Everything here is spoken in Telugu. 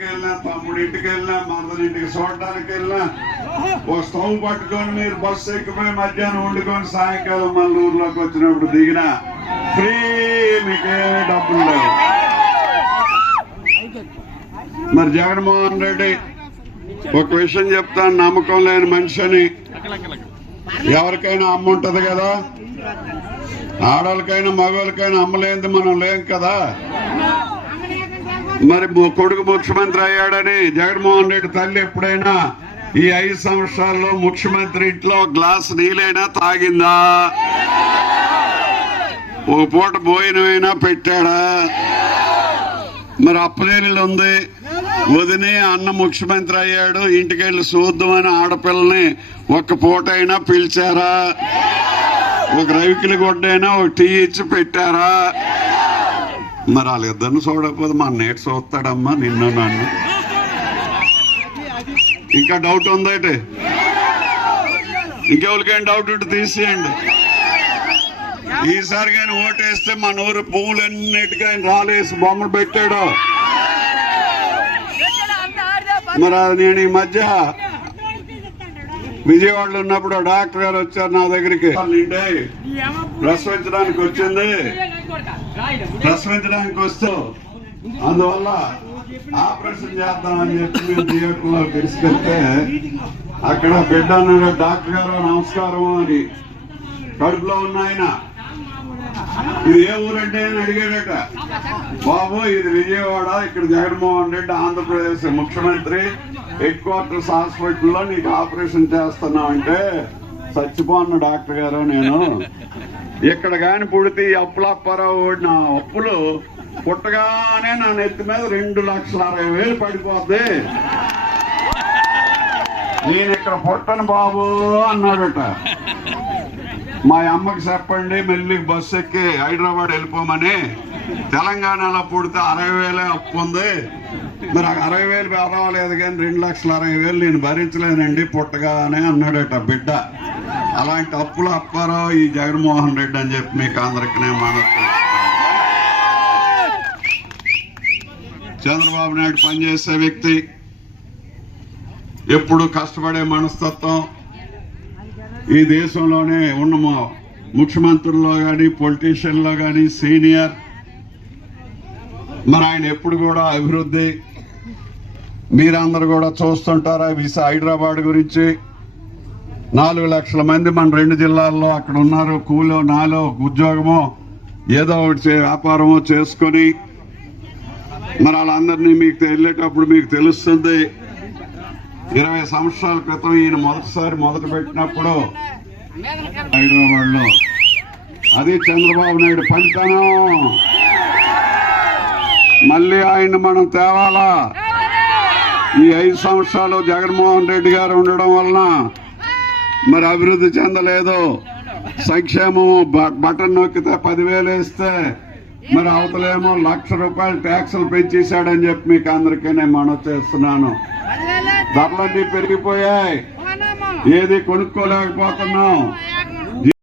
ఇంటికి వెళ్ళినా, తమ్ముడి ఇంటికి వెళ్ళినా, మరదల ఇంటికి చూడడానికి వెళ్ళినా ఓ స్టవ్ పట్టుకొని మీరు బస్సు ఎక్కిపోయి మధ్యాహ్నం వండుకొని సాయంకాలం మళ్ళీ ఊర్లోకి వచ్చినప్పుడు దిగినా ఫ్రీ, మీకే డబ్బులు లేవు. మరి జగన్మోహన్ రెడ్డి ఒక విషయం చెప్తాను, నమ్మకం లేని మనిషి అని. ఎవరికైనా అమ్మ ఉంటది కదా, ఆడవాళ్ళకైనా మగవాళ్ళకైనా అమ్మలేంది మనం లేం కదా. మరి కొడుకు ముఖ్యమంత్రి అయ్యాడని జగన్మోహన్ రెడ్డి తల్లి ఎప్పుడైనా ఈ 5 సంవత్సరాల్లో ముఖ్యమంత్రి ఇంట్లో గ్లాస్ నీళ్ళైనా తాగిందా? ఓ పూట భోజనమైనా పెట్టాడా? మరి అప్పలేనిలు ఉంది, వదిని అన్న ముఖ్యమంత్రి అయ్యాడు ఇంటికెళ్ళి చూద్దామని ఆడపిల్లని ఒక్క పూట అయినా పిలిచారా? ఒక రవికిలి గొడ్డైనా ఒక టీ ఇచ్చి పెట్టారా? మరి వాళ్ళిద్దరిని చూడకపోతే మన నేటి చూస్తాడమ్మా నిన్ను నన్ను. ఇంకా డౌట్ ఉందైతే ఇంకెవరికైనా డౌట్ ఉంటే తీసేయండి. ఈసారి కానీ ఓటేస్తే మన ఊరు పువ్వులన్నిటికీ ఆయన రాలేసి బొమ్మలు పెట్టాడు. మరి నేను ఈ మధ్య విజయవాడలో ఉన్నప్పుడు డాక్టర్ గారు వచ్చారు నా దగ్గరికి. ప్రసవించడానికి వచ్చింది, ప్రసవించడానికి వస్తూ అందువల్ల ఆపరేషన్ చేద్దామని చెప్పి మేము థియేటర్లో తీసుకెళ్తే అక్కడ బిడ్డ అన్నాడు, డాక్టర్ గారు నమస్కారం అని. కడుపులో ఉన్న ఆయన ఇది ఏ ఊరంటే అని అడిగాడట. బాబు ఇది విజయవాడ, ఇక్కడ జగన్మోహన్ రెడ్డి ఆంధ్రప్రదేశ్ ముఖ్యమంత్రి హెడ్ క్వార్టర్స్ హాస్పిటల్లో నీకు ఆపరేషన్ చేస్తున్నా అంటే, చచ్చిపోన్న డాక్టర్ గారు నేను ఇక్కడ కాని పుడితే ఈ అప్పుల అప్పారావు నా అప్పులు పుట్టగానే నా నెత్తి మీద 2,60,000 పడిపోద్ది, నేను ఇక్కడ పుట్టను బాబు అన్నాడట. మా అమ్మకి చెప్పండి మెల్లికి బస్సు ఎక్కి హైదరాబాద్ వెళ్ళిపోమని. తెలంగాణలో పుడితే 60,000 అప్పు ఉంది, మరి 60,000 రాలేదు కానీ 2,60,000 నేను భరించలేనండి పుట్టగానే అన్నాడట బిడ్డ. అలాంటి అప్పుల అప్పారావు ఈ జగన్మోహన్ రెడ్డి అని చెప్పి మీకు అందరికీ నేను మనసు. చంద్రబాబు నాయుడు పనిచేసే వ్యక్తి, ఎప్పుడు కష్టపడే మనస్తత్వం. ఈ దేశంలోనే ఉన్న ముఖ్యమంత్రుల్లో కానీ పొలిటీషియన్లో కానీ సీనియర్. మరి ఆయన ఎప్పుడు కూడా అభివృద్ధి, మీరందరూ కూడా చూస్తుంటారా హైదరాబాద్ గురించి. 4 లక్షల మంది మన 2 జిల్లాల్లో అక్కడ ఉన్నారు. కూలో నాలో ఉద్యోగమో ఏదో ఒకటి వ్యాపారమో చేసుకొని మరి వాళ్ళందరినీ మీకు వెళ్ళేటప్పుడు మీకు తెలుస్తుంది. 20 సంవత్సరాల క్రితం ఈయన మొదట పెట్టినప్పుడు హైదరాబాద్ లో అది చంద్రబాబు నాయుడు పనితనం. మళ్ళీ ఆయన మనం తేవాలా. ఈ 5 సంవత్సరాలు జగన్మోహన్ రెడ్డి గారు ఉండడం వలన మరి అభివృద్ధి చెందలేదు. సంక్షేమం బటన్ నొక్కితే 10,000 వేస్తే మరి అవతలేమో ₹1,00,000 ట్యాక్సులు పెంచేశాడని చెప్పి మీకు అందరికీ నేను మనవి చేస్తున్నాను. ధరలన్నీ పెరిగిపోయాయి, ఏది కొనుక్కోలేకపోతున్నాం.